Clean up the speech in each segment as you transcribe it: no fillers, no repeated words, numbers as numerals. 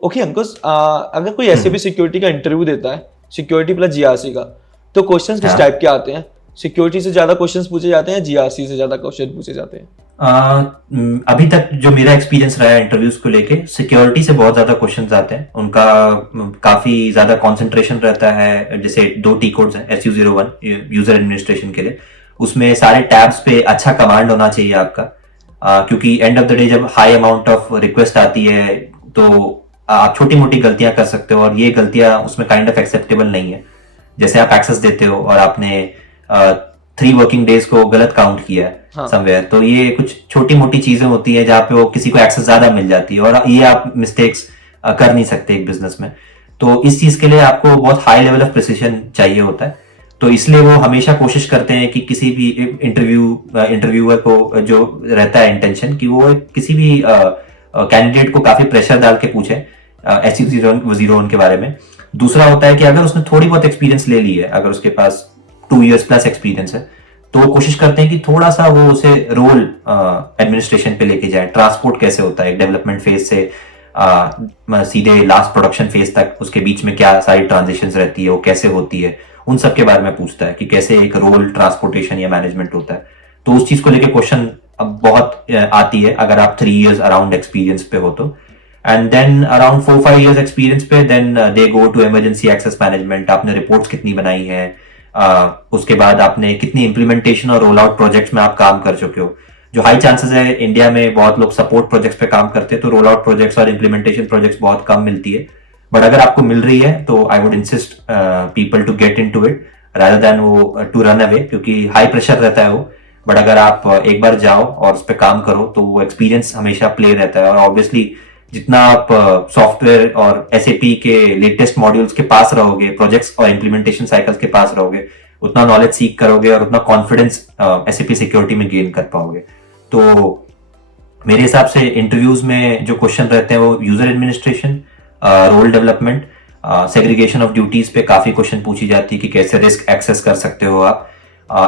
Okay अंकुश, अगर कोई SAP security का इंटरव्यू देता है, सिक्योरिटी प्लस जीआरसी का, तो क्वेश्चंस किस हाँ। टाइप के आते हैं? सिक्योरिटी से ज्यादा क्वेश्चंस पूछे जाते हैं, जीआरसी से ज्यादा क्वेश्चन पूछे जाते हैं? अभी तक जो मेरा एक्सपीरियंस रहा है इंटरव्यूज को लेके, सिक्योरिटी से बहुत ज्यादा क्वेश्चंस आते हैं। उनका काफी ज्यादा कंसंट्रेशन रहता है। जैसे 2 टी कोड्स हैं, SU01 यूजर एडमिनिस्ट्रेशन के लिए, उसमें सारे टैब्स पे अच्छा कमांड होना चाहिए आपका। क्योंकि एंड ऑफ द डे जब हाई अमाउंट ऑफ रिक्वेस्ट आती है तो आप छोटी मोटी गलतियां कर सकते हो, और ये गलतियां उसमें काइंड ऑफ एक्सेप्टेबल नहीं है। जैसे आप एक्सेस देते हो और आपने 3 वर्किंग डेज को गलत काउंट किया है हाँ। समवेयर, तो ये कुछ छोटी मोटी चीजें होती है जहाँ पे वो किसी को एक्सेस ज्यादा मिल जाती है, और ये आप मिस्टेक्स कर नहीं सकते एक बिजनेस में। तो इस चीज के लिए आपको बहुत हाई लेवल ऑफ प्रिसिशन चाहिए होता है। तो इसलिए वो हमेशा कोशिश करते हैं कि किसी भी इंटरव्यूअर को जो रहता है इंटेंशन कि वो किसी भी कैंडिडेट को काफी प्रेशर डाल के पूछे SU01 के बारे में। दूसरा होता है कि अगर उसने थोड़ी बहुत एक्सपीरियंस ले ली है, अगर उसके पास 2 years प्लस एक्सपीरियंस है, तो वो कोशिश करते हैं कि थोड़ा सा वो उसे रोल एडमिनिस्ट्रेशन पे लेके जाए। ट्रांसपोर्ट कैसे होता है डेवलपमेंट फेज से सीधे लास्ट प्रोडक्शन फेज तक, उसके बीच में क्या सारी ट्रांजिशंस रहती है, वो कैसे होती है, उन सब के बारे में पूछता है कि कैसे एक रोल ट्रांसपोर्टेशन या मैनेजमेंट होता है। तो उस चीज को लेके क्वेश्चन अब बहुत आती है अगर आप 3 years अराउंड एक्सपीरियंस पे हो तो। And then around 4-5 years experience पे then they go to emergency access management. आपने रिपोर्ट्स कितनी बनाई है, उसके बाद आपने कितनी इम्प्लीमेंटेशन और रोल आउट प्रोजेक्ट्स में आप काम कर चुके हो। जो हाई चांसेस है इंडिया में बहुत लोग सपोर्ट प्रोजेक्ट्स पे काम करते हैं, तो रोल आउट प्रोजेक्ट्स और इम्प्लीमेंटेशन प्रोजेक्ट्स बहुत कम मिलती है। बट अगर आपको मिल रही है तो I would insist people to get into it rather than वो टू रन अवे, क्योंकि हाई प्रेशर रहता है वो। बट अगर आप एक बार जाओ और उस पर काम करो तो वो एक्सपीरियंस हमेशा प्ले रहता है। और ऑब्वियसली जितना आप सॉफ्टवेयर और एसएपी के लेटेस्ट मॉड्यूल्स के पास रहोगे, प्रोजेक्ट्स और इम्प्लीमेंटेशन साइकिल्स के पास रहोगे, उतना नॉलेज सीख करोगे और उतना कॉन्फिडेंस एसएपी सिक्योरिटी में गेन कर पाओगे। तो मेरे हिसाब से इंटरव्यूज में जो क्वेश्चन रहते हैं वो user administration, role development, segregation of duties पे काफी क्वेश्चन पूछी जाती है कि कैसे रिस्क एक्सेस कर सकते हो आप।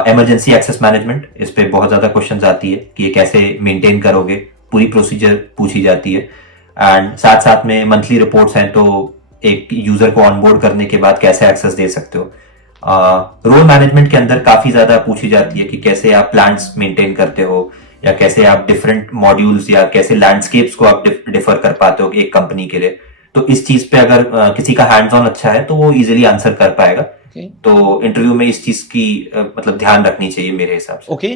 इमरजेंसी एक्सेस मैनेजमेंट, इस पे बहुत ज्यादा क्वेश्चन आती है कि ये कैसे मेंटेन करोगे, पूरी प्रोसीजर पूछी जाती है। एंड साथ साथ में मंथली रिपोर्ट्स हैं, तो एक यूजर को ऑनबोर्ड करने के बाद कैसे एक्सेस दे सकते हो। रोल मैनेजमेंट के अंदर काफी ज्यादा पूछी जाती है कि कैसे आप प्लान्स मेंटेन करते हो, या कैसे आप डिफरेंट मॉड्यूल्स या कैसे लैंडस्केप्स को आप डिफर कर पाते हो एक कंपनी के लिए। तो इस चीज पे अगर किसी का हैंड्स ऑन अच्छा है तो वो इजीली आंसर कर पाएगा। Okay. तो इंटरव्यू में इस चीज की मतलब ध्यान रखनी चाहिए मेरे हिसाब से। ओके,